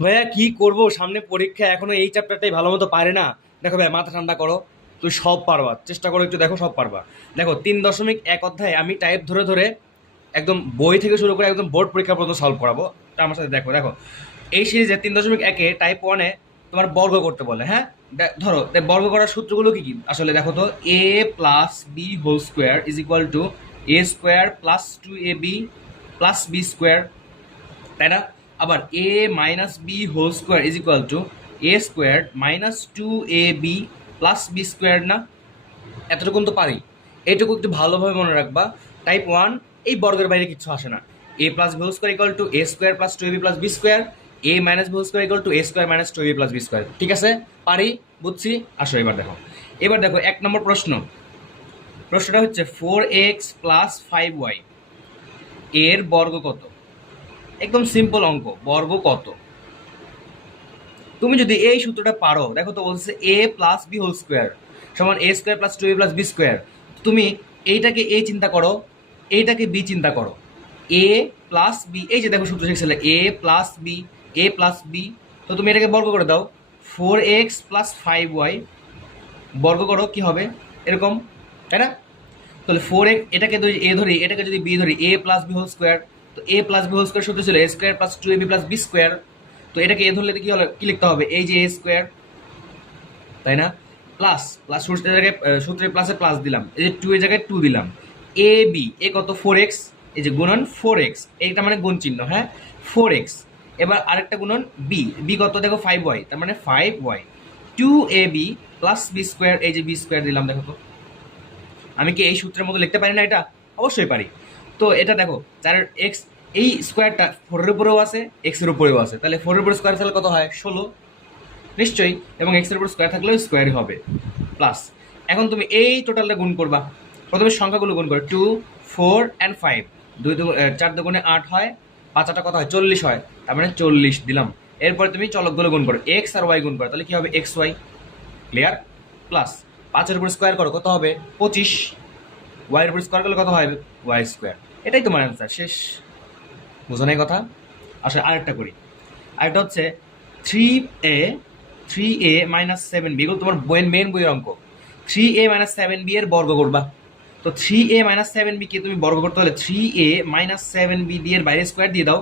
ভাইয়া কি করব, সামনে পরীক্ষা, এখনো এই চ্যাপ্টারটাই ভালো মতো পারে না। দেখো ভাই, মাথা ঠান্ডা করো, তুই সব পারবা, চেষ্টা করো একটু, দেখো সব পারবা। দেখো 3.1 অধ্যায় আমি টাইপ ধরে ধরে একদম বই থেকে শুরু করে একদম বোর্ড পরীক্ষা পর্যন্ত সলভ করাবো। তা আমার সাথে দেখো দেখো এই সিরিজে 3.1-এ টাইপ 1-এ তোমার বর্গ করতে বলে, হ্যাঁ। ধরো বর্গ করার সূত্রগুলো কি কি আসলে দেখো তো। A plus B whole square is equal to A square plus 2ab plus B square, তাই না? আবার A minus B whole square is equal to A square minus 2ab plus B square, না? এতটুকুন তো পারি। এইটুকু একটু ভালোভাবে মনে রাখবা। টাইপ 1 এই বর্গের বাইরে কিছু আসে না। A plus B whole square equal to A square plus 2ab plus B square, A minus B whole square equal to A square minus 2ab plus B square. ঠিক আছে, পারি, বুঝছি। আসো এবার দেখো 1 নম্বর প্রশ্নটা হচ্ছে 4x প্লাস 5y এর বর্গ কত? একদম সিম্পল অঙ্ক, বর্গ কত। তুমি যদি এই সূত্রটা পারো, দেখো তো বলছে A plus B whole square সমান A square plus 2a plus B square. তুমি এইটাকে এ চিন্তা করো, এইটাকে বি চিন্তা করো। এ প্লাস বি, এই যে দেখো সূত্র শিখছিলে এ প্লাস বি, এ প্লাস বি। তো তুমি এটাকে বর্গ করে দাও, 4x প্লাস 5y বর্গ করো, কি হবে? এরকম, তাই না? তাহলে 4x, এটাকে যদি এ ধরি, এটাকে যদি বি ধরি, A plus B whole square. তো A plus B whole square সূত্র ছিল A square plus 2ab plus B square. তো এটাকে এ ধরলে কি হলো, কি লিখতে হবে? এই যে এ স্কোয়ার, তাই না? প্লাস প্লাস সূত্রের জায়গায় সূত্রের প্লাসে প্লাস দিলাম, এই যে 2 এর জায়গায় 2 দিলাম। এ বি, এ কত? 4x, এই যে গুণন 4x, এইটা মানে গুণ চিহ্ন, হ্যাঁ, 4x। এবার আরেকটা গুণন বি, বি কত? দেখো 5y, তার মানে 5y। 2ab plus B square, এই যে বি স্কোয়ার দিলাম। দেখো তো আমি কি এই সূত্রের মতো লিখতে পারি না? এটা অবশ্যই পারি। তো এটা দেখো, যার এক্স, এই স্কোয়ারটা 4-এর উপরেও আছে, এক্সের উপরেও আছে, তাহলে 4-এর উপরে স্কোয়ার থাকলে কত হয়? 16 নিশ্চয়ই, এবং এক্সের উপর স্কোয়ার থাকলেও স্কোয়ারই হবে। প্লাস এখন তুমি এই টোটালটা গুণ করবা, প্রথমে সংখ্যাগুলো গুণ করো, 2, 4 অ্যান্ড 5, 4 দুগুণে 8 হয়, 5 8 কত হয়? 40 হয়, তার মানে 40 দিলাম। এরপরে তুমি চলকগুলো গুণ করো, এক্স আর ওয়াই গুণ করো, তাহলে কি হবে? X y. ক্লিয়ার? প্লাস 5-এর উপর স্কোয়ার করো, কত হবে? 25। ওয়াইয়ের উপর স্কোয়ার করলে কত হয়? Y square. এটাই তোমার অ্যান্সার, শেষ। বুঝো না এই কথা? আসলে আরেকটা করি, আরেকটা হচ্ছে 3a 3a মাইনাস 7b, এগুলো তোমার বইয়ের মেন বইয়ের অঙ্ক। 3a মাইনাস 7b এর বর্গ করবা। তো 3a মাইনাস 7b কে তুমি বর্গ করতে হলে 3a মাইনাস 7b দিয়ে এর বাইরে স্কোয়ার দিয়ে দাও,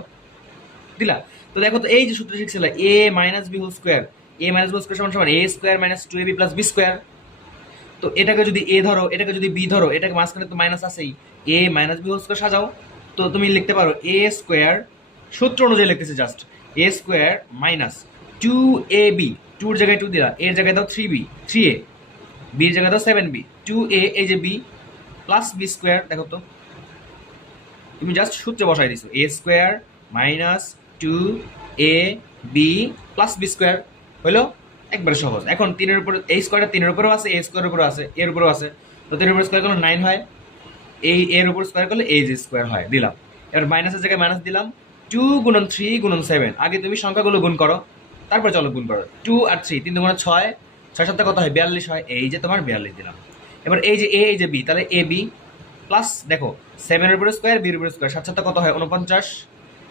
দিলা। তো দেখো তো এই যে সূত্র শিখছিল a minus B whole square, a minus B whole square সমান সমান a square minus 2ab plus B square. তো এটাকে যদি এ ধরো, এটাকে যদি বি ধরো, এটাকে মাঝখানে তো মাইনাস আছেই, এ মাইনাস বি হোল স্কোয়ার সাজাও। তো তুমি লিখতে পারো এ স্কোয়ার, সূত্র অনুযায়ী লিখতেছি জাস্ট, এ স্কোয়ার মাইনাস 2ab, 2-এর জায়গায় 2 দিলা, এর জায়গায় দাও 3b, 3a, বির জায়গায় দাও 7b, 2a, এই যে বি প্লাস বি স্কোয়ার। দেখো তো তুমি জাস্ট সূত্রে বসাই দিছো, A square minus 2ab plus B square, হইলো? একবারে সহজ। এখন 3-এর উপর, এই স্কোয়ারটা 3-এর উপরেও আছে, এই স্কোয়ারের উপরেও আছে, এর উপরেও আছে। তো 3-এর উপর স্কোয়ার করলে 9 হয়, এই এর উপর স্কোয়ার করলে এই যে স্কোয়ার হয়, দিলাম। এবার মাইনাসের জায়গায় মাইনাস দিলাম, 2 গুণন 3 গুণন 7। আগে তুমি সংখ্যাগুলো গুণ করো, তারপর চলো গুণ করো। 2 আর 3, 3 দুগুণে 6, 6 7 কত হয়? 42 হয়, এই যে তোমার 42 দিলাম। এবার এই যে এ, এই যে বি, তাহলে এ বি প্লাস দেখো 7-এর উপরে স্কোয়ার, বির উপরে স্কোয়ার, 7 7 কত হয়? 49,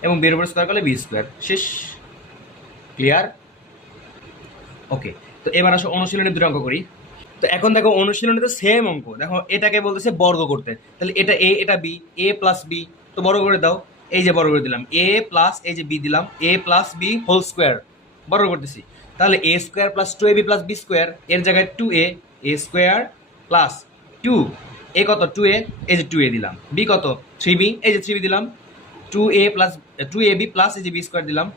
এবং বির উপরে স্কোয়ার করলে বি স্কোয়ার, শেষ। ক্লিয়ার? ওকে। তো এবার আসো অনুশীলনের দুটো অঙ্ক করি। তো এখন দেখো অনুশীলনে তো সেম অঙ্ক, দেখো এটাকে বলতেছে বর্গ করতে, তাহলে এটা এ, এটা বি, এ প্লাস বি, তো বর্গ করে দাও। এই যে বর্গ করে দিলাম, এ প্লাস এই যে বি দিলাম, A plus B whole square বর্গ করতেছি। তাহলে এ square plus 2ab plus B square, এর জায়গায় 2a, A square plus 2, a কত? 2a, এই যে 2a দিলাম, বি কত? 3b, এই যে 3b দিলাম, 2a প্লাস 2ab প্লাস এই যে বি স্কোয়ার দিলাম,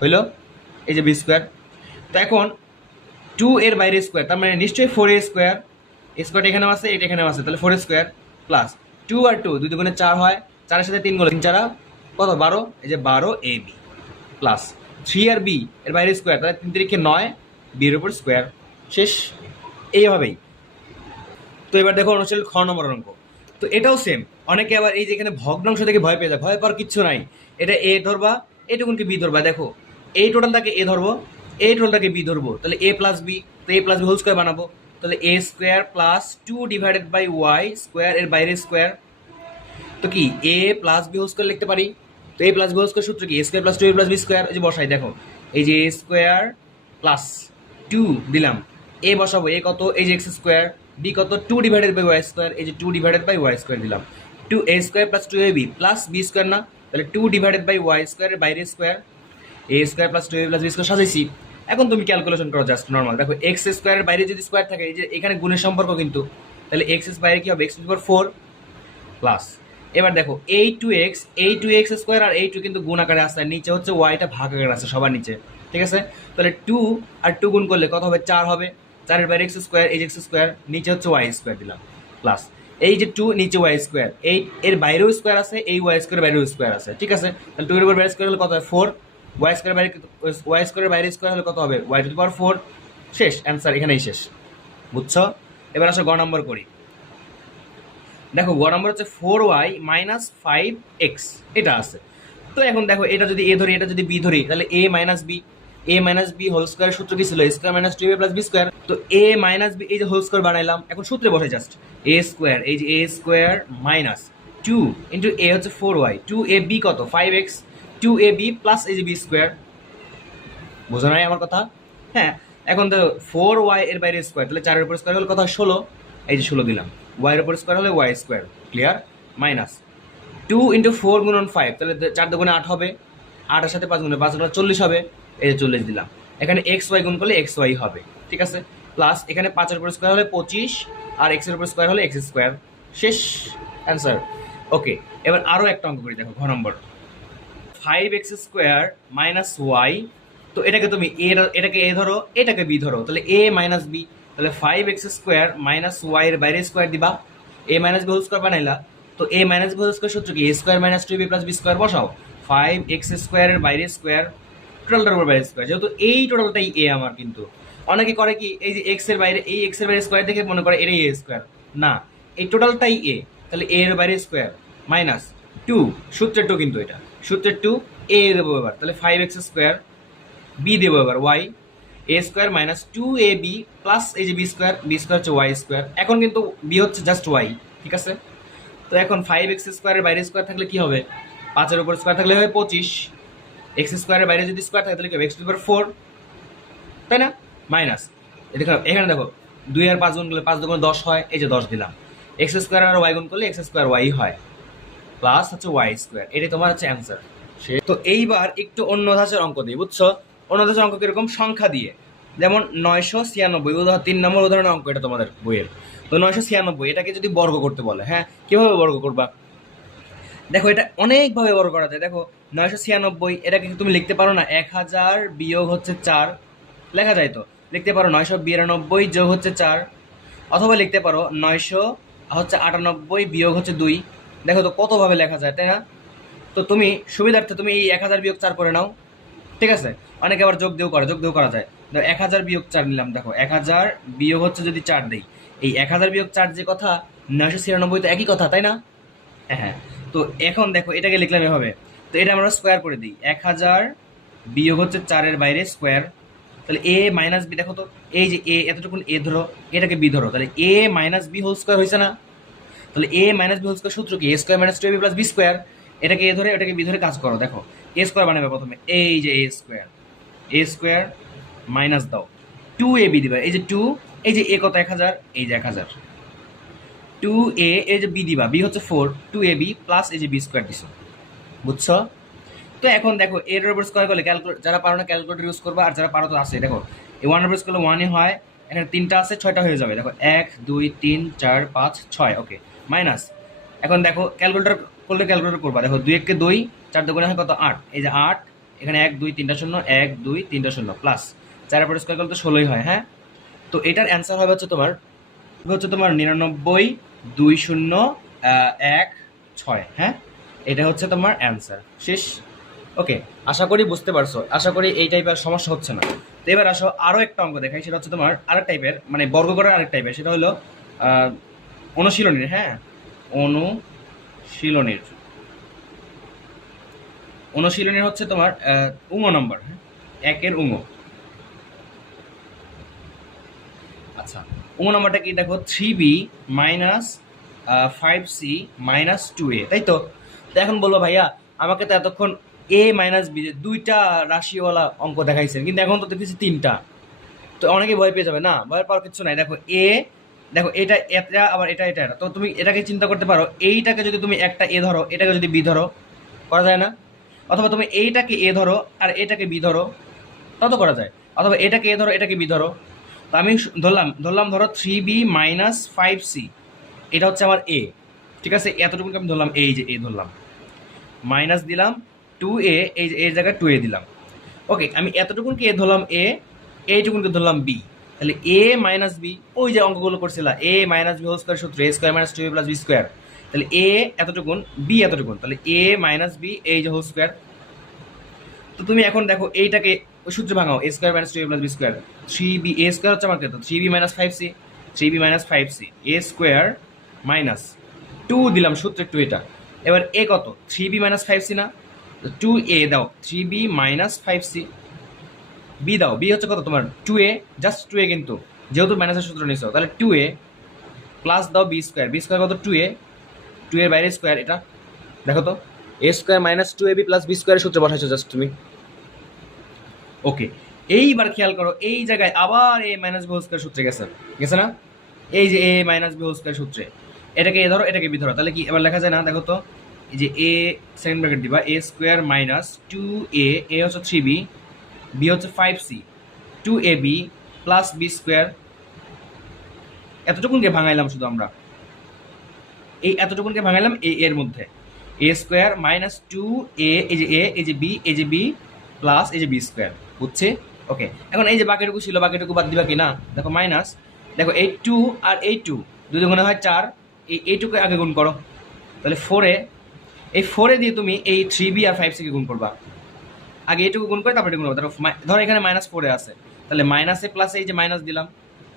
হইলো? এই যে বি স্কোয়ার। তো এখন 2 এর বাইরে স্কোয়ার, তার মানে নিশ্চয়ই 4a স্কোয়ার, স্কোয়ারটা এখানেও আছে, এটা এখানেও আছে, তাহলে 4 স্কোয়ার প্লাস 2 আর 2, 2 দুগুণে 4 হয়, 4-এর সাথে 3 গুণ, 3 4 কত? 12, এই যে 12ab প্লাস 3 আর বি এর বাইরে স্কোয়ার, তাহলে 3 3 9, বির উপর স্কোয়ার, শেষ। এইভাবেই। তো এবার দেখো অনুশীলন খ নম্বর অঙ্ক। তো এটাও সেম। অনেকে আবার এই যে এখানে ভগ্নাংশ দেখে ভয় পেয়ে যায়, ভয় পাওয়ার কিচ্ছু নাই। এটা এ ধরবা, এইটুকুনকে বি ধরবা। দেখো এই টোটালটাকে এ ধরবো, এই টোটালটাকে বি ধরবো, তাহলে এ প্লাস বি, তো A plus B whole square বানাবো। তাহলে এ square plus 2 divided by Y square, এর বাইরে স্কোয়ার। তো কি A plus B whole square লিখতে পারি। তো A plus B whole square সূত্র কি? এ square plus 2a plus B square, এই যে বসাই। দেখো এই যে এ স্কোয়ার প্লাস টু দিলাম, এ বসাবো, এ কত, এই যে এক্স স্কোয়ার, বি কত, two divided by Y square, এই যে two divided by Y square দিলাম, two A square plus two a b plus B square না, তাহলে টু ডিভাইডেড বাই ওয়াই স্কোয়ারের বাইরে square, A square plus two a plus B square সাজাইছি। এখন তুমি ক্যালকুলেশন করো জাস্ট নর্মাল, দেখো এক্স স্কোয়ারের বাইরে যদি স্কোয়ার থাকে, এই যে এখানে গুণের সম্পর্ক কিন্তু, তাহলে এক্স এর বাইরে কি হবে, এক্স পাওয়ার ফোর প্লাস, এবার দেখো এই টু এক্স স্কোয়ার আর এই টু কিন্তু গুণ আকারে আসছে, আর নিচে হচ্ছে ওয়াইটা ভাগ আকারে আছে সবার নিচে, ঠিক আছে? তাহলে টু আর টু গুণ করলে কত হবে, চার হবে, চারের বাইরে এক্স স্কোয়ার, এই যে এক্স স্কোয়ার, নিচে হচ্ছে ওয়াই স্কোয়ার দিলাম প্লাস, এই যে টু নিচে ওয়াই স্কোয়ার, এই এর বাইরেও স্কোয়ার আছে, এই ওয়াই স্কোয়ার বাইরেও স্কোয়ার আছে, ঠিক আছে? তাহলে টু এর উপর বাইরে স্কোয়ার হলে কত হয়, ফোর, ওয়াই স্কোয়ারের বাইরে স্কোয়ার হলে কত হবে, y to the power four. শেষ, অ্যান্সার এখানেই শেষ, বুঝছো? এবার আসো গ নম্বর করি। দেখো গ নম্বর হচ্ছে four y minus five x, এটা আছে। তো এখন দেখো এটা যদি এ ধরি, এটা যদি বি ধরি, তাহলে এ মাইনাস বি হোল স্কোয়ার সূত্র কি ছিল, square minus two a plus B square. তো এ মাইনাস বি, এই যে হোল স্কোয়ার বানাইলাম, এখন সূত্রে বসে জাস্ট এ স্কোয়ার, এই যে এ স্কোয়ার মাইনাস টু ইন্টু এ হচ্ছে four Y, two a B কত, five x, two a b plus এই যে বি স্কোয়ার। বোঝা নাই আমার কথা? হ্যাঁ। এখন তো ফোর ওয়াই এর বাইরে স্কোয়ার, তাহলে চারের উপর স্কোয়ার হলে কথা ষোলো, এই যে ষোলো দিলাম, ওয়াইয়ের উপর স্কোয়ার হলে y square, clear, minus two into four গুণন ফাইভ, তাহলে চার দুগুণে আট হবে, আটের সাথে পাঁচ গুণে পাঁচ গুণে চল্লিশ হবে, এই যে চল্লিশ দিলাম, এখানে এক্স ওয়াই গুণ করলে এক্স ওয়াই হবে, ঠিক আছে? প্লাস এখানে পাঁচের উপর স্কোয়ার হলে পঁচিশ, আর এক্সের উপর স্কোয়ার হলে এক্স স্কোয়ার, শেষ, অ্যান্সার। ওকে, এবার আরও একটা অঙ্ক করি, দেখো ঘ নম্বর, five X square minus Y, তো এটাকে তুমি এটাকে এ ধরো, এটাকে বি ধরো, তাহলে এ মাইনাস বি, তাহলে five X square minus Y এর বাইরে স্কোয়ার দিবা, A minus B whole square বানাইলা, তো A minus B whole square সূত্র কি, এ square minus two B plus B square বসাও, ফাইভ এক্স স্কোয়ারের বাইরে স্কোয়ার, টোটালটার উপর বাইরে স্কোয়ার, যেহেতু এই টোটালটাই এ আমার, কিন্তু অনেকে করে কি, এই যে এক্স এর বাইরে, এই এক্স এর বাইরে স্কোয়ার দেখে মনে করে এটাই এ স্কোয়ার, না, এই টোটালটাই এ, তাহলে এ এর বাইরে স্কোয়ার মাইনাস টু, সূত্রের টু কিন্তু এটা, সূত্রের টু, এ দেবো এবার, তাহলে ফাইভ এক্স স্কোয়ার, বি দেবো এবার Y, A square minus two a b plus এই যে বি স্কোয়ার হচ্ছে ওয়াই স্কোয়ার, এখন কিন্তু বি হচ্ছে জাস্ট ওয়াই, ঠিক আছে? তো এখন ফাইভ এক্স স্কোয়ারের বাইরে স্কোয়ার থাকলে কি হবে, পাঁচের উপর স্কোয়ার থাকলে হবে পঁচিশ, এক্স স্কোয়ারের বাইরে যদি স্কোয়ার থাকে তাহলে কি হবে, x two the power four, তাই না? মাইনাস এখানে দেখো দুই আর পাঁচ গুণ করলে পাঁচ দুগুণ দশ হয়, এই যে দশ দিলাম, এক্স স্কোয়ার আর ওয়াই গুণ করলে এক্স স্কোয়ার ওয়াই হয়, প্লাস হচ্ছে ওয়াই স্কোয়ার, এটাই তোমার হচ্ছে অ্যান্সার। তো এইবার একটু অন্য ধাঁচের অঙ্ক দিই, বুঝছো? অন্য ধাঁচের অঙ্ক কিরকম, সংখ্যা দিয়ে, যেমন 996, উদাহরণ 3 নম্বর উদাহরণের অঙ্ক এটা তোমাদের বইয়ের। তো 996 এটাকে যদি বর্গ করতে বলে, হ্যাঁ কিভাবে বর্গ করবা, দেখো এটা অনেকভাবে বর্গ করা যায়। দেখো 996 এটাকে তুমি লিখতে পারো না 1000 বিয়োগ হচ্ছে 4, লেখা যায় তো, লিখতে পারো 992 যোগ হচ্ছে 4, অথবা লিখতে পারো 998 বিয়োগ হচ্ছে 2। দেখো তো কতভাবে লেখা যায়, তাই না? তো তুমি সুবিধার্থে তুমি এই 1000 বিয়োগ 4 করে নাও, ঠিক আছে? অনেকে আবার যোগ দিয়েও করা যায়। 1000 বিয়োগ 4 নিলাম, দেখো 1000 বিয়োগ হচ্ছে যদি 4 দেই, এই 1000 বিয়োগ 4 যে কথা, 996 তো একই কথা, তাই না? হ্যাঁ। তো এখন দেখো এটাকে লিখলাম এভাবে, তো এটা আমরা স্কোয়ার করে দিই, 1000 বিয়োগ হচ্ছে 4-এর বাইরে স্কোয়ার, তাহলে এ মাইনাস বি, দেখো তো এই যে এ এতটুকুন এ ধরো, এটাকে বি ধরো, তাহলে এ মাইনাস বি হোল স্কোয়ার হয়েছে না? তাহলে এ মাইনাস বি হোল স্কোয়ার সূত্র কি, এ square minus two a b plus B square, এটাকে এ ধরে এটাকে বি ধরে কাজ করো, দেখো এ স্কোয়ার বানাবে প্রথমে, এই যে এ স্কোয়ার মাইনাস দাও টু এ বি দিবা, এই যে টু, এই যে এ কত 1000, এই যে 1000, টু এ, এই যে বি দিবা, বি হচ্ছে four, two a b plus এই যে বি স্কোয়ার দিছো, বুঝছো? তো এখন দেখো এর উপর স্কোয়ার করলে ক্যালকুলেট, যারা পারো না ক্যালকুলেটর ইউজ করবা, আর যারা পারো তো আছে, দেখো এই ওয়ান উপর করলে ওয়ানই হয়, এখানে তিনটা আছে, 6টা হয়ে যাবে, দেখো 1 2 3 4 5 6, ওকে, মাইনাস, এখন দেখো ক্যালকুলেটর করবা, দেখো 2 1 কে 2, 4 দুগুণে হয় কত 8, এই যে 8, এখানে 1 2 3টা শূন্য, 1 2 3টা শূন্য, প্লাস 4 উপর স্কোয়ার করলে তো 16ই হয়, হ্যাঁ? তো এটার অ্যান্সার হবে হচ্ছে তোমার 99 2 0 1 6, হ্যাঁ, এটা হচ্ছে তোমার অ্যান্সার, শেষ। ওকে, আশা করি বুঝতে পারছো, আশা করি এই টাইপের সমস্যা হচ্ছে না। তো এবার আসো আরও একটা অঙ্ক দেখাই, সেটা হচ্ছে তোমার আরেক টাইপের, মানে বর্গ করার আরেক টাইপের, সেটা হলো অনুশীলনীর, হ্যাঁ, অনুশীলনীর হচ্ছে তোমার উঙো নম্বর, হ্যাঁ, 1-এর উঙো। আচ্ছা, উঙো নম্বরটা কি, দেখো 3b minus 5c minus 2a, তাই তো? তো এখন বলবো ভাইয়া আমাকে তো এতক্ষণ এ মাইনাস বি, দুইটা রাশিওয়ালা অঙ্ক দেখাইছেন, কিন্তু এখন তো দেখতেছি তিনটা। তো অনেকে ভয় পেয়ে যাবে, না ভয় পাওয়ার কিছু নাই। দেখো দেখো এটা এটা আবার এটা এটা তো তুমি এটাকে চিন্তা করতে পারো, এইটাকে যদি তুমি একটা এ ধরো, এটাকে যদি বি ধরো, করা যায় না? অথবা তুমি এইটাকে এ ধরো আর এটাকে বি ধরো, তা তো করা যায়। অথবা এটাকে এ ধরো, এটাকে বি ধরো। তো আমি ধরলাম ধরো 3b মাইনাস 5c, এটা হচ্ছে আমার এ। ঠিক আছে, এতটুকুকে আমি ধরলাম, এই যে এ ধরলাম, মাইনাস দিলাম 2a, এই যে এর জায়গায় 2a দিলাম। ওকে, আমি এতটুকুনকে এ ধরলাম এ, এইটুকুনকে ধরলাম বি। তাহলে এ মাইনাস বি, ওই যে অঙ্কগুলো করছিলাম, A minus B whole square সূত্র, A square minus 2a plus B square. তাহলে এ এতটুকুন, বি এতটুকুন, তাহলে এ মাইনাস বি, এই যে হোল স্কোয়ার। তো তুমি এখন দেখো এইটাকে ওই সূত্রে ভাঙাও, A square minus 2a plus B square, 3b, A square হচ্ছে আমার কত, 3b minus 5c, 3b minus 5c, A square minus 2 দিলাম সূত্রে একটু এটা। এবার এ কত, 3b মাইনাস 5c না, 2a দাও, 3b মাইনাস 5c, বি দাও, বি হচ্ছে কত তোমার 2a, জাস্ট 2a, কিন্তু যেহেতু মাইনাসের সূত্র নিছো তাহলে 2a প্লাস দাও বি স্কোয়ার, বি স্কোয়ার কত 2a, 2 এর বাইরে স্কোয়ার, এটা দেখো তো, এ square minus 2ab plus B স্কোয়ারের সূত্রে বসাইছো জাস্ট তুমি। ওকে, এইবার খেয়াল করো, এই জায়গায় আবার A minus B whole square সূত্রে গেছে, গেছে না? এই যে এ মাইনাস বি হোল স্কোয়ার সূত্রে, এটাকে এ ধরো, এটাকে বি ধরো, তাহলে কি এবার লেখা যায় না? দেখো তো, এই যে এ সেকেন্ড ব্র্যাকেট দিবা, এ স্কোয়ার মাইনাস 2a, এ হচ্ছে 3b, বি হচ্ছে 5c, 2ab plus B square. এতটুকুনকে ভাঙাইলাম শুধু আমরা, এই এতটুকুনকে ভাঙাইলাম এ এর মধ্যে, এ স্কোয়ার মাইনাস 2a, এই যে এ, এই যে বি, এই যে বি প্লাস এই যে বি স্কোয়ার, বুঝছে? ওকে, এখন এই যে বাকিটুকু ছিল, বাকিটুকু বাদ দিবা কি না? দেখো মাইনাস, দেখো এই 2 আর এই 2, দুই গুণে হয় 4, এইটুকু আগে গুণ করো, তাহলে 4a, এই 4a দিয়ে তুমি এই 3b আর 5c কে গুণ করবা, আগে এইটুকু গুণ করে তারপরে গুণ করবো। ধরো এখানে মাইনাস 4a আছে, তাহলে মাইনাসে প্লাসে এই যে মাইনাস দিলাম,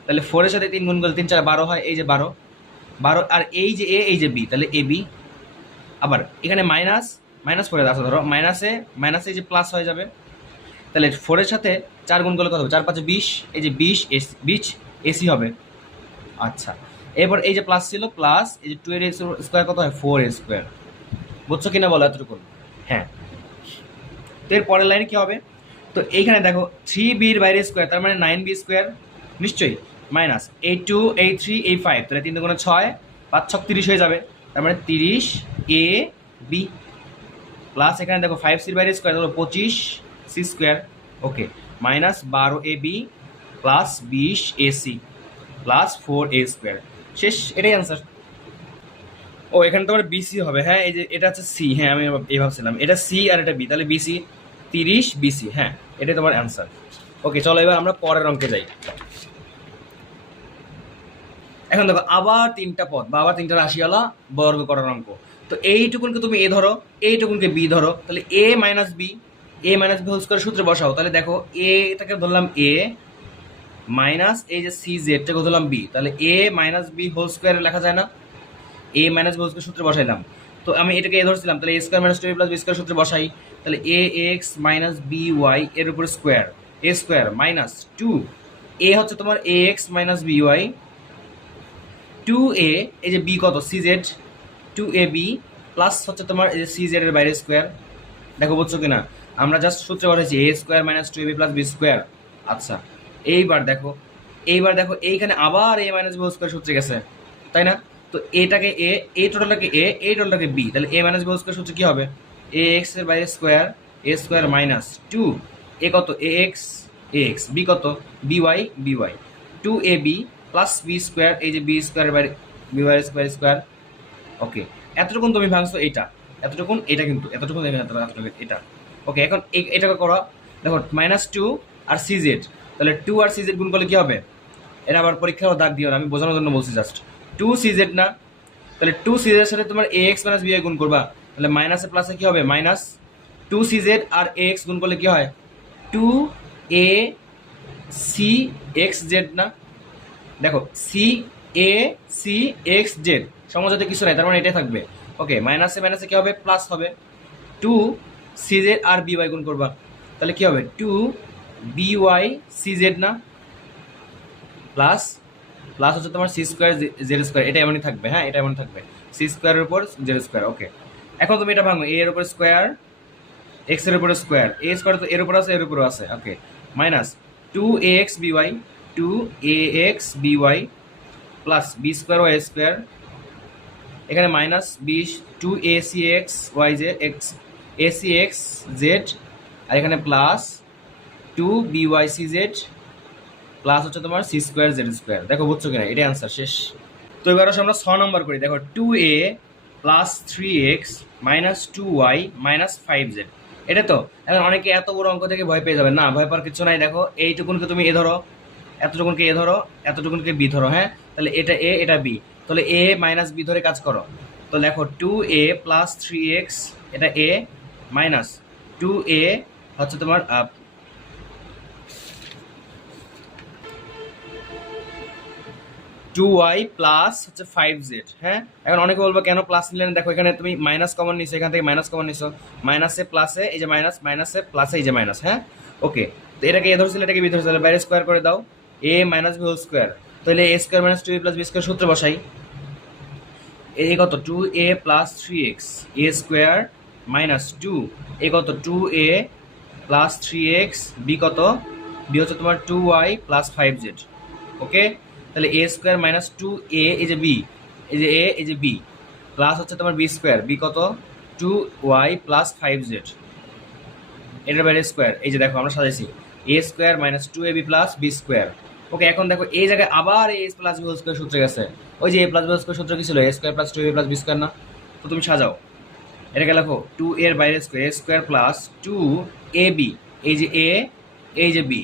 তাহলে 4 এর সাথে 3 গুণ করলে 3 4 12 হয়, এই যে 12, আর এই যে এ, এই যে বি, তাহলে এ বি। আবার এখানে মাইনাস মাইনাস 4 আছে, ধরো মাইনাসে এই যে প্লাস হয়ে যাবে, তাহলে 4 এর সাথে 4 গুণ করলে কত হবে, 4 5 20, এই যে 20 এসি হবে। আচ্ছা, এরপর এই যে প্লাস ছিল, প্লাস এই যে 2 এর স্কোয়ার কত হয়, 4 এর স্কোয়ার। বুঝছো কিনা বলো এতটুকু? হ্যাঁ। তো এর পরের লাইনে কি হবে? তো এইখানে দেখো 3b এর বাইরে স্কোয়ার, তার মানে 9b স্কোয়ার নিশ্চয়ই, মাইনাস এই 2, এই 3, এই 5, তাহলে 3 গুণে 6, 5 6 30 হয়ে যাবে, তার মানে 30 a b, প্লাস এখানে দেখো 5c এর বাইরে স্কোয়ার, তাহলে 25 c square. Okay, minus 12 a b plus 20 ac plus 4 a square. শেষ, এটাই অ্যান্সার। ও এখানে তোমার বিসি হবে, হ্যাঁ, এই যে এটা হচ্ছে সি, হ্যাঁ আমি এই ভাবছিলাম এটা সি আর এটা বি, তাহলে বিসি 30 বিসি, হ্যাঁ এটাই তোমার অ্যান্সার। ওকে, চলো এবার আমরা পরের অঙ্কে যাই। এখন দেখো আবার তিনটা পদ বা আবার তিনটা রাশিওয়ালা বর্গ করার অঙ্ক। তো এইটুকুনকে তুমি এ ধরো, এইটুকুনকে বি ধরো, তাহলে এ মাইনাস বি হোল স্কোয়ার সূত্রে বসাও। তাহলে দেখো এটাকে ধরলাম এ মাইনাস এই যে সি জেডটাকে ধরলাম বি, তাহলে এ মাইনাস বি হোল স্কোয়ার লেখা যায় না? A minus B whole square সূত্রে বসাইলাম। তো আমি এটাকে এ ধরছিলাম, তাহলে এ square minus 2a plus B square সূত্রে বসাই, তাহলে A X minus B Y এর উপর square, A square minus 2, A হচ্ছে তোমার A X minus B Y, 2a, এই যে বি কত সি জেড, 2ab প্লাস হচ্ছে তোমার এই যে সি জেড এর বাইরে স্কোয়ার। দেখো বুঝছো কিনা? আমরা জাস্ট সূত্রে বসাইছি A square minus 2ab plus B square. আচ্ছা, এইবার দেখো এইখানে আবার A minus B whole square সূত্রে গেছে, তাই না? তো এটাকে এ, এই টোটালটাকে এ, এই টোটালটাকে বি, তাহলে এ মাইনাস বি হোল স্কোয়ার সূত্রে কি হবে, এ এক্স এর বাইরে square, A square minus 2, a কত এ এক্স, বি কত b y 2ab plus B square, এই যে বি স্কোয়ারের বাইরে বি ওয়াই স্কোয়ার। ওকে, এতটুকুন তুমি ভাঙছো এইটা, এতটুকুন এটা, কিন্তু এতটুকুন এটা। ওকে, এখন এটাকে করো, দেখো মাইনাস 2 আর সি জেড, তাহলে 2 আর সি জেড গুণ করলে কি হবে? এটা আবার পরীক্ষাও দাগ দিও না, আমি বোঝানোর জন্য বলছি জাস্ট। 2 সি জেড না, তাহলে 2 সি জেড এর সাথে তোমার এ এক্স মাইনাস বি গুণ করবা, তাহলে মাইনাসে প্লাসে কি হবে, মাইনাস 2 সি জেড আর এ এক্স গুণ করলে কি হয়, 2 এ সি এক্স জেড না? দেখো C A C X Z সমঝোতে কিছু নাই, তার মানে এটাই থাকবে। ওকে, মাইনাসে মাইনাসে কি হবে, প্লাস হবে, 2 সি জেড আর বি ওয়াই গুণ করবা, তাহলে কি হবে 2 বি ওয়াই সি জেড না? প্লাস হচ্ছে তোমার সি স্কোয়ার জেড স্কোয়ার, এটা এমনই থাকবে, হ্যাঁ এটা এমন থাকবে, সি স্কোয়ারের উপর জেড স্কোয়ার। ওকে, এখন তুমি এটা ভাঙো, এ এর উপর স্কোয়ার, এক্স এর উপরে স্কোয়ার, এ স্কোয়ার তো এর উপর আছে এর উপরে আছে, okay, minus 2ax by 2ax by plus B square Y square, এখানে minus 2acx y z x acx z, আর এখানে প্লাস 2bycz প্লাস হচ্ছে তোমার সি স্কোয়ার জেড স্কোয়ার। দেখো বুঝছো কিনা, এটাই আনসার, শেষ। তো এবার আসলে আমরা 6 নম্বর করি। দেখো 2a plus 3x minus 2y minus 5z, এটা তো। এখন অনেকে এত বড় অঙ্ক থেকে ভয় পেয়ে যাবে, না ভয় পাওয়ার কিছু নাই। দেখো এইটুকুনকে তুমি এ ধরো, এতটুকুনকে এ ধরো, এতটুকুনকে বি ধরো, হ্যাঁ, তাহলে এটা এ এটা বি, তাহলে এ মাইনাস বি ধরে কাজ করো। তো দেখো 2a প্লাস 3x এটা এ মাইনাস 2a হচ্ছে তোমার 2y প্লাস হচ্ছে 5z, হ্যাঁ। এখন অনেকে বলবো কেন প্লাস নিলেন, দেখো এখানে তুমি মাইনাস কমন নিছো, এখান থেকে মাইনাস কমন নিছো, মাইনাসে প্লাসে এই যে মাইনাস, মাইনাসে প্লাসে এই যে মাইনাস, হ্যাঁ, ওকে। তো এটাকে এ ধরছিল, এটাকে বি ধরছিল, বাইরে স্কোয়ার করে দাও, A minus B whole square, তাহলে এ square minus 2a plus B square সূত্র বসাই। এই কত 2a প্লাস 3x এ স্কোয়ার মাইনাস 2, এই কত 2a প্লাস 3x, বি কত, বি হচ্ছে তোমার 2y প্লাস 5z, ওকে। তাহলে এ স্কোয়ার মাইনাস 2a এই যে বি, এই যে এ এই যে বি, প্লাস হচ্ছে তোমার বি স্কোয়ার, বি কত 2y প্লাস 5z, এটার বাইরে স্কোয়ার, এই যে দেখো আমরা সাজাইছি A square minus 2ab plus B square, okay. এখন দেখো এই জায়গায় আবার A plus B whole square সূত্র গেছে, ওই যে A plus B whole square সূত্র কি ছিল, A square plus 2ab plus B square না। তো তুমি সাজাও, এটাকে লেখো 2 এর বাইরে স্কোয়ার, এ স্কোয়ার প্লাস 2ab, এই যে এ এই যে বি,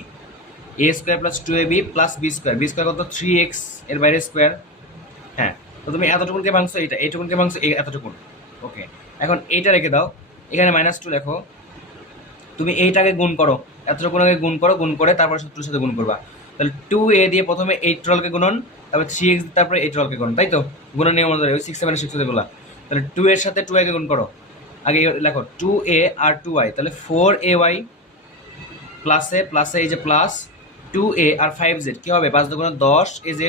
এ square plus 2ab plus B square, B square কত 3x এর বাইরে স্কোয়ার, হ্যাঁ। তো তুমি এতটুকুনকে ভাঙছো, এইটুকুনকে ভাঙছো এতটুকুন, ওকে। এখন এইটা রেখে দাও, এখানে মাইনাস 2 লেখো, তুমি এইটাকে গুণ করো, এতটুকুনকে গুণ করো, গুণ করে তারপরে সূত্রের সাথে গুণ করবা। তাহলে 2a দিয়ে প্রথমে 8 গুণন, তারপরে 3x তারপরে 8 গুণন, তাই তো, গুণন নিয়ম অনুযায়ী ওই 6 7 6 গুলা। তাহলে 2 এর সাথে 2a কে গুণ করো, আগে লেখো 2a আর 2y, তাহলে 4ay প্লাসে প্লাসে এই যে প্লাস 2a আর 5z কি হবে, 5 দুগুণ 10 az,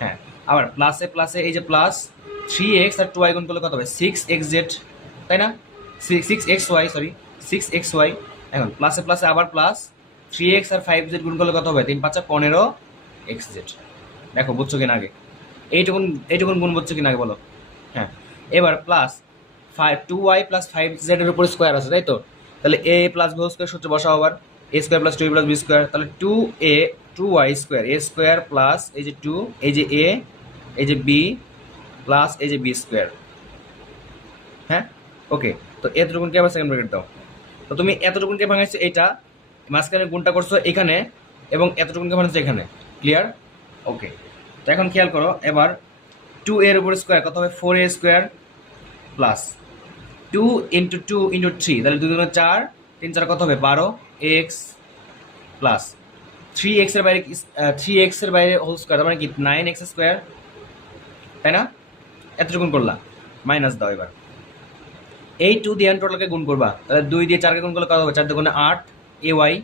হ্যাঁ। আবার প্লাসে প্লাসে এই যে প্লাস 3x আর 2y গুণ করলে কত হবে 6xz, তাই না, 6xy, সরি 6xy। এখন প্লাসে প্লাসে আবার প্লাস 3x আর 5z গুণ করলে কত হবে 3 5 15xz। দেখো বুঝছো কিনা আগে, এইটুকুন গুণ বুঝছো কিনা আগে বলো, হ্যাঁ। এবার প্লাস 2y প্লাস 5z এর উপরে স্কোয়ার আছে, তাই তো। তাহলে a plus B whole square সূত্র বসাও আবার, a square plus 2a plus B square, তাহলে 2y square, a square plus এই যে 2 এই যে a এই যে b প্লাস এই যে বি স্কোয়ার, হ্যাঁ, ওকে। তো এতটুকুনকে আবার সেকেন্ড ব্র্যাকেট দাও। তো তুমি এতটুকুনকে ভাঙাইছো এইটা, মাঝখানে গুণটা করছো এখানে, এবং এতটুকুনকে ভাঙাইছো এখানে, ক্লিয়ার, ওকে। তো এখন খেয়াল করো, এবার 2 এর উপর স্কোয়ার কত হবে 4a square plus 2 into 2 into 3, তাহলে 2 2 4, 3 4 কত হবে 12x প্লাস 3x এর বাইরে 3x এর বাইরে হোল স্কোয়ার, তার মানে কি 9x স্কোয়ার, তাই না। এতটুকুন করলা, মাইনাস দাও। এবার এই 2 দিয়ে টোটালকে গুণ করবা, তাহলে 2 দিয়ে 4কে গুণ করলে কত হবে 4 দুগুণে 8 ay,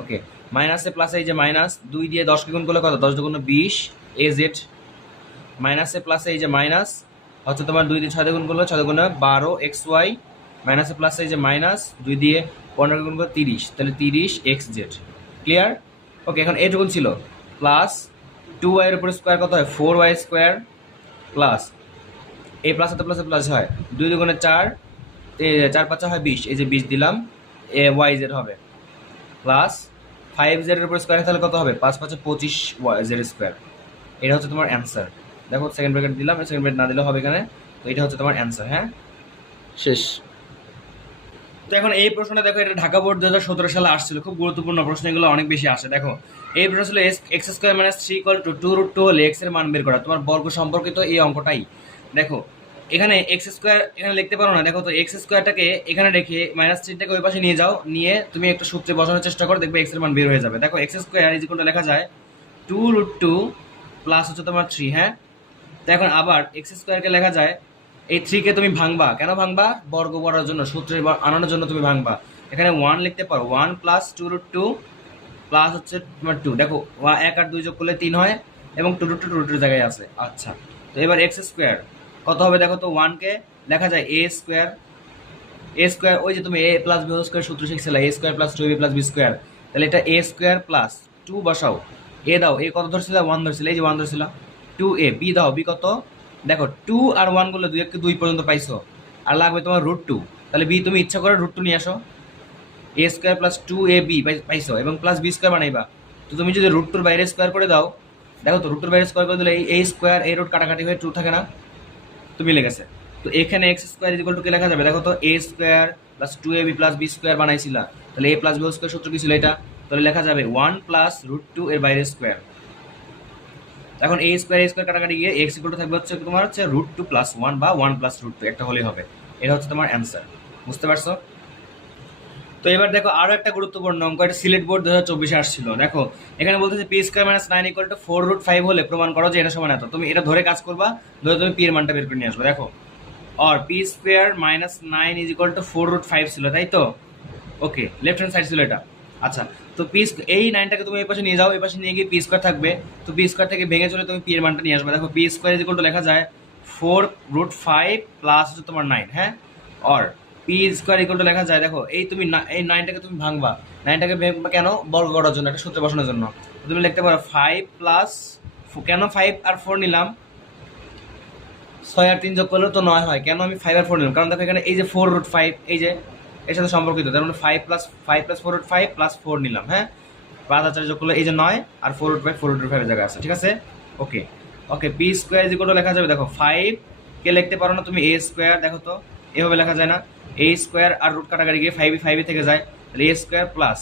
ওকে। মাইনাসে প্লাসে এই যে মাইনাস 2 দিয়ে 10কে গুণ করলে কত 10 দুগুণে 20 az, মাইনাসে প্লাসে এই যে মাইনাস হচ্ছে তোমার 2 দিয়ে 6 গুণ করলে 6 দুগুণে 12xy, মাইনাসে প্লাসে এই যে মাইনাস 2 দিয়ে 15 গুণ করলে 30, তাহলে 30xz, ক্লিয়ার, ওকে। এখন এইটুকুন ছিল, প্লাস 2y এর উপরে স্কোয়ার কত হয় 4y স্কোয়ার প্লাস এই প্লাস এত প্লাসে প্লাস হয় 2 দুগুণে 4, 4 5 হয় 20, এই যে 20 দিলাম, yz হবে প্লাস 5z এর উপর স্কোয়ার, তাহলে কত হবে 5 5 25z স্কোয়ার। এটা হচ্ছে তোমার অ্যান্সার। দেখো সেকেন্ড ব্র্যাকেট দিলাম, সেকেন্ড ব্র্যাকেট না দিলেও হবে এখানে। তো এটা হচ্ছে তোমার অ্যান্সার, হ্যাঁ, শেষ। তো এখন এই প্রশ্নটা দেখো, এটা ঢাকা বোর্ড 2017 সালে আসছিল, খুব গুরুত্বপূর্ণ প্রশ্ন, এগুলো অনেক বেশি আসে। দেখো এই প্রশ্ন ছিল x square minus 3 equal to 2√2 হলে এক্স এর মান বের করা, তোমার বর্গ সম্পর্কিত এই অঙ্কটাই। দেখো এখানে এক্স স্কোয়ার এখানে লিখতে পারো না, দেখো তো এক্স স্কোয়ারটাকে এখানে রেখে -3টাকে ওই পাশে নিয়ে যাও, নিয়ে তুমি একটা সূত্রে বসানোর চেষ্টা করো, দেখবে এক্স এর মান বের হয়ে যাবে। দেখো x square is equal to লেখা যায় 2√2 প্লাস হচ্ছে তোমার 3, হ্যাঁ। তো এখন আবার এক্স স্কোয়ারকে লেখা যায়, এই 3কে তুমি ভাঙবা, কেন ভাঙবা, বর্গ করার জন্য, সূত্রে আনানোর জন্য তুমি ভাঙবা। এখানে 1 লিখতে পারো, 1 প্লাস 2√2 প্লাস হচ্ছে তোমার 2, দেখো 1 আর 2 যোগ করলে 3 হয়, এবং 2√2 জায়গায় আছে, আচ্ছা। তো এবার এক্স স্কোয়ার কত হবে, দেখো তো 1কে লেখা যায় a স্কোয়ার এ স্কোয়ার, ওই যে তুমি এ প্লাস বি হোল স্কোয়ার সূত্র শিখছিলে, এ square plus two a b plus B square, তাহলে এটা এ স্কোয়ার প্লাস টু বসাও, এ দাও, এ কত ধরছিল, ওয়ান ধরছিল, এই যে ওয়ান ধরছিল, টু এ, বি দাও, বি কত, দেখো টু আর ওয়ান গুলো দুই এককে দুই পর্যন্ত পাইছো, আর লাগবে তোমার রুট টু, তাহলে বি তুমি ইচ্ছা করে রুট টু নিয়ে আসো, এ square plus two a B পাইছো এবং প্লাস বি স্কোয়ার বানাইবা। তো তুমি যদি রুট টুর বাইরে স্কোয়ার করে দাও, দেখো তো রুট টুর বাইরে স্কোয়ার করে দিলে এই স্কোয়ার এই রুট কাটাকাটি হয়ে টু থাকে না, তো মিলে গেছে। তো এখানে এক্স স্কোয়ার ইকুয়াল টু কি লেখা যাবে, দেখো তো এ square plus two a b plus B square বানাইছিলা, তাহলে এ প্লাস বি হোল স্কোয়ার সূত্র কি ছিল এটা, তাহলে লেখা যাবে ওয়ান প্লাস রুট টু এর বাইরে স্কোয়ার। এখন এ স্কোয়ার কাটাকাটি গিয়ে এক্স ইকুয়াল টু থাকবে হচ্ছে তোমার হচ্ছে রুট টু প্লাস ওয়ান বা ওয়ান প্লাস রুট টু, একটা হলেই হবে। এটা হচ্ছে তোমার অ্যান্সার, বুঝতে পারছো? তো এবার দেখো আরো একটা গুরুত্বপূর্ণ অঙ্ক, এটা সিলেট বোর্ড 2024-এ আসছিল। দেখো এখানে বলতেছে p square minus nine equal to four root five হলে প্রমাণ করো যে এটা সমান এত। তুমি এটা ধরে কাজ করবা, ধরে তুমি পি এর মানটা বের করে নিয়ে আসবে। দেখো और p square minus nine is equal to four root five ছিল, তাই তো? ওকে, লেফট হ্যান্ড সাইড ছিল এটা। আচ্ছা, তো পি এই নাইনটাকে তুমি এই পাশে নিয়ে যাও, এই পাশে নিয়ে গিয়ে পি স্কোয়ার থাকবে, তো পি স্কোয়ার থেকে ভেঙে চলে তুমি পি এর মানটা নিয়ে আসবে। দেখো P square is equal to লেখা যায় ফোর রুট ফাইভ প্লাস হচ্ছে তোমার নাইন, হ্যাঁ, और পি স্কোয়ার ইকুয়াল টু লেখা যায়, দেখো এই তুমি এই নাইনটাকে তুমি ভাঙবা, নাইনটাকে ভাঙবা কেন, বর্গ করার জন্য, একটা সূত্রে বসানোর জন্য। তুমি লিখতে পারো ফাইভ প্লাস, কেন ফাইভ আর ফোর নিলাম, ছয় আর তিন যোগ করলেও তো নয় হয়, কেন আমি ফাইভ আর ফোর নিলাম, কারণ দেখো এখানে এই যে ফোর রুট ফাইভ এই যে এর সাথে সম্পর্কিত, তার মানে five plus four root five plus four নিলাম, হ্যাঁ, পাঁচ আর চার যোগ করলে এই যে নয়, আর ফোর রুট ফাইভের জায়গায় আছে, ঠিক আছে? Okay okay, P square is equal to লেখা যাবে, দেখো ফাইভ কে লিখতে পারো না তুমি এ স্কোয়ার, দেখো তো এভাবে লেখা যায় না, এ স্কোয়ার আর রুট কাটাকাটি গিয়ে ফাইভে থেকে যায়, তাহলে এ স্কোয়ার প্লাস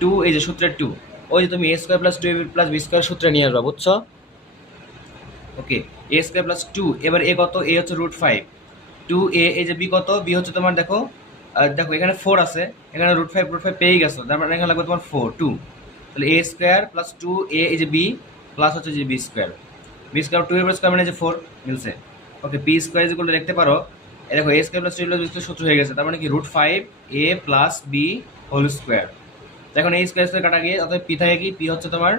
টু, এই যে সূত্রের টু, ওই যে তুমি a square plus two plus B square সূত্রে নিয়ে আসবা, বুঝছো? Okay, a square plus two, এবার এ কত, এ হচ্ছে রুট ফাইভ, টু এ, এই যে বি কত, বি হচ্ছে তোমার দেখো দেখো এখানে ফোর আছে, এখানে রুট ফাইভ পেয়ে গেছো, তারপর এখানে লাগবে তোমার ফোর টু, তাহলে এ স্কোয়ার প্লাস টু এ, এই যে বি প্লাস হচ্ছে যে বি স্কোয়ার টু এর স্কোয়ার মানে যে ফোর মিলছে। ওকে, পি স্কোয়ার যেগুলো দেখতে পারো, দেখো a square plus two plus B square সূত্র হয়ে গেছে, তার মানে কি root five a plus B whole square. দেখুন এই স্কোয়ার কাটা গিয়ে অর্থাৎ পি থাকে কি, পি হচ্ছে তোমার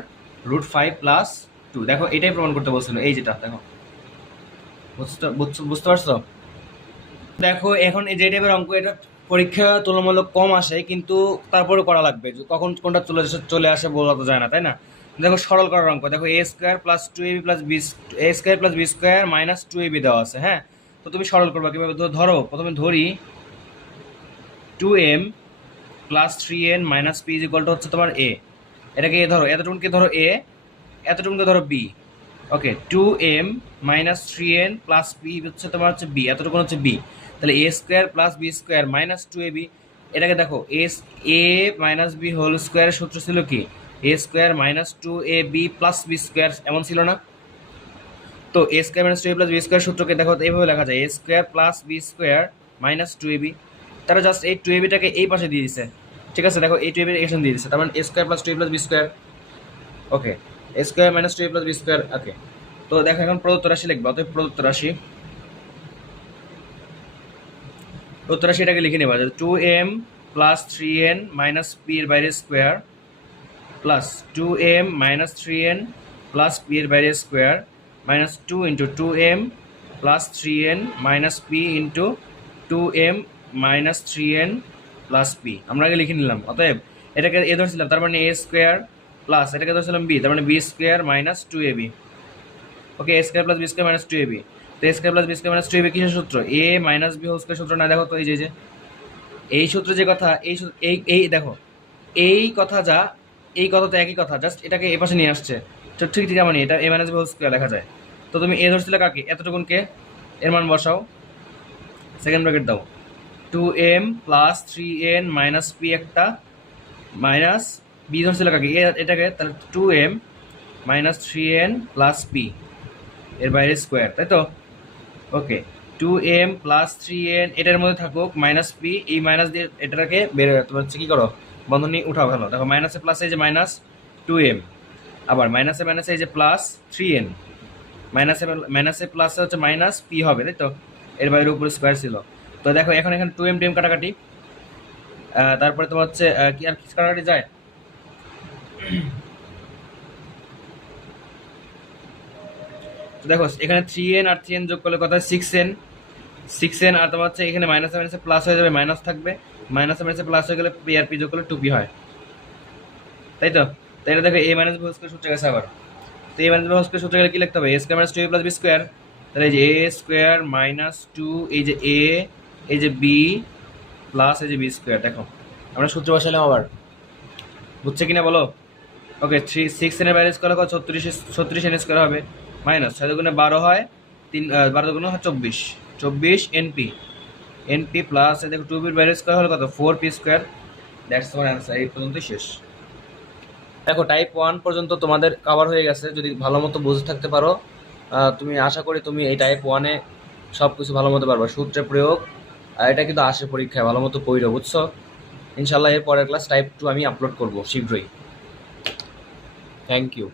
রুট ফাইভ প্লাস টু, দেখো এটাই প্রমাণ করতে বলছিল, এই যেটা দেখো, বুঝতে পারছো? দেখো এখন এই যে টাইপের অঙ্ক, এটা পরীক্ষা তুলনামূলক কম আসে, কিন্তু তারপরে করা লাগবে, কখন কোনটা চলে আসে বলা তো যায় না, তাই না? দেখো সরল করার অঙ্ক, দেখো a square plus two a b plus b, A square plus B square minus two a b দেওয়া আছে, হ্যাঁ, তো তুমি সরল করবা কিভাবে, ধরো প্রথমে ধরি two m plus three n minus p is equal to হচ্ছে তোমার এ, এটাকে এ ধরো, এতটুকুকে ধরো এ, এতটুকুকে ধরো b. Okay, two m minus three n plus p হচ্ছে তোমার হচ্ছে বি, এতটুকু হচ্ছে বি, তাহলে এ square plus B square minus two a b, এটাকে দেখো এ মাইনাস বি হোল স্কোয়ারের সূত্র ছিল কি, এ square minus two a b plus B square, এমন ছিল না? তো এ square minus two a plus B square সূত্রকে দেখো এইভাবে লেখা যায়, a square plus B square minus two a b, তারা জাস্ট এই টু এ বিটাকে এই পাশে দিয়ে দিছে, ঠিক আছে? দেখো এই টু এ বি এখানে দিয়ে দিছে, তার মানে এ square plus two a plus B square, okay, a square minus two a plus B square. ওকে, তো দেখো এখন প্রদত্ত রাশি লিখবা, অতএব প্রদত্ত রাশিটাকে লিখে নেবা, two m plus three n minus p এর বাইরে square plus two m minus three n plus p এর বাইরে square minus two into two m plus three n minus p into two m minus three n plus p, আমরা আগে লিখে নিলাম। অতএব এটাকে এ ধরছিলাম, তার মানে এ স্কোয়ার প্লাস এটাকে ধরছিলাম বি, তার মানে b square minus two a b. Okay, a square plus B square minus two a b, তো এ square plus B square minus two a b কিসের সূত্র, a minus B whole square সূত্র না? দেখো তো এই যে এই সূত্র যে কথা, এই দেখো এই কথা যা, এই কথা তো একই কথা, জাস্ট এটাকে এ পাশে নিয়ে আসছে, তো ঠিক মানে এটা এ মাইনাস বি হোল স্কোয়ার লেখা যায়। তো তুমি এ ধরছিলে কাকে, এতটুকুনকে, এর মান বসাও, সেকেন্ড ব্র্যাকেট দাও, two m plus three n minus p একটা মাইনাস বি ধরছিল কাকে, এটাকে, তাহলে two m minus three n plus p এর বাইরে স্কোয়ার, তাই তো? Okay, two m plus three n এটার মধ্যে থাকুক মাইনাস পি, এই মাইনাস দিয়ে এটাকে বের তোমার হচ্ছে কি করো, বন্ধনী উঠাও, ভালো দেখো, মাইনাসে প্লাসে এই যে মাইনাস টু এম, আবার মাইনাসে এই যে প্লাস থ্রি এন, মাইনাসে প্লাসে হচ্ছে মাইনাস পি হবে, তাই তো? এর বাইরে উপরে স্কোয়ার ছিল। তো দেখো এখন এখানে টু এম কাটাকাটি, তারপরে তোমার হচ্ছে কি আর কিছু কাটাকাটি যায়, দেখো এখানে থ্রি এন আর থ্রি এন যোগ করলে কথা সিক্স এন 6n আর তোমার হচ্ছে এখানে মাইনাস মাইনাসে প্লাস হয়ে যাবে, মাইনাস থাকবে, মাইনাস মাইনাসে প্লাস হয়ে গেলে পি আর পি যোগ করলে 2p হয়, তাই তো? তাই এটা দেখো a minus b whole square সূত্রে গেছে আবার। তো a minus b whole square সূত্রে গেলে কি লিখতে হবে? a square minus 2a plus b square. তাহলে এই যে a স্কয়ার মাইনাস 2, এই যে a, এই যে b প্লাস এই যে b স্কয়ার। দেখো আমরা সূত্র বসালাম আবার, বুঝছে কিনা বলো? ওকে, 6n এর বাইরে স্কয়ার হবে 36n স্কয়ার হবে, মাইনাস 6 দুগুণে 12 হয়, 12 দুগুণে হয় 24 এনপি, এনপি প্লাস দেখো 2p এর বাইরে স্কয়ার হলো কত? 4p square. দ্যাটস তোমার অ্যান্সার, এই পর্যন্তই শেষ। দেখো টাইপ 1 পর্যন্ত তোমাদের কভার হয়ে গেছে, যদি ভালো মতো বুঝে থাকতে পারো তুমি, আশা করি তুমি এই টাইপ 1-এ সব কিছু ভালো মতো পারবা, সূত্রের প্রয়োগ, আর এটা কিন্তু আসে পরীক্ষায়, ভালো মতো পড়ো, বুঝছো? ইনশাল্লাহ এর পরের ক্লাস টাইপ 2 আমি আপলোড করবো শীঘ্রই। Thank you.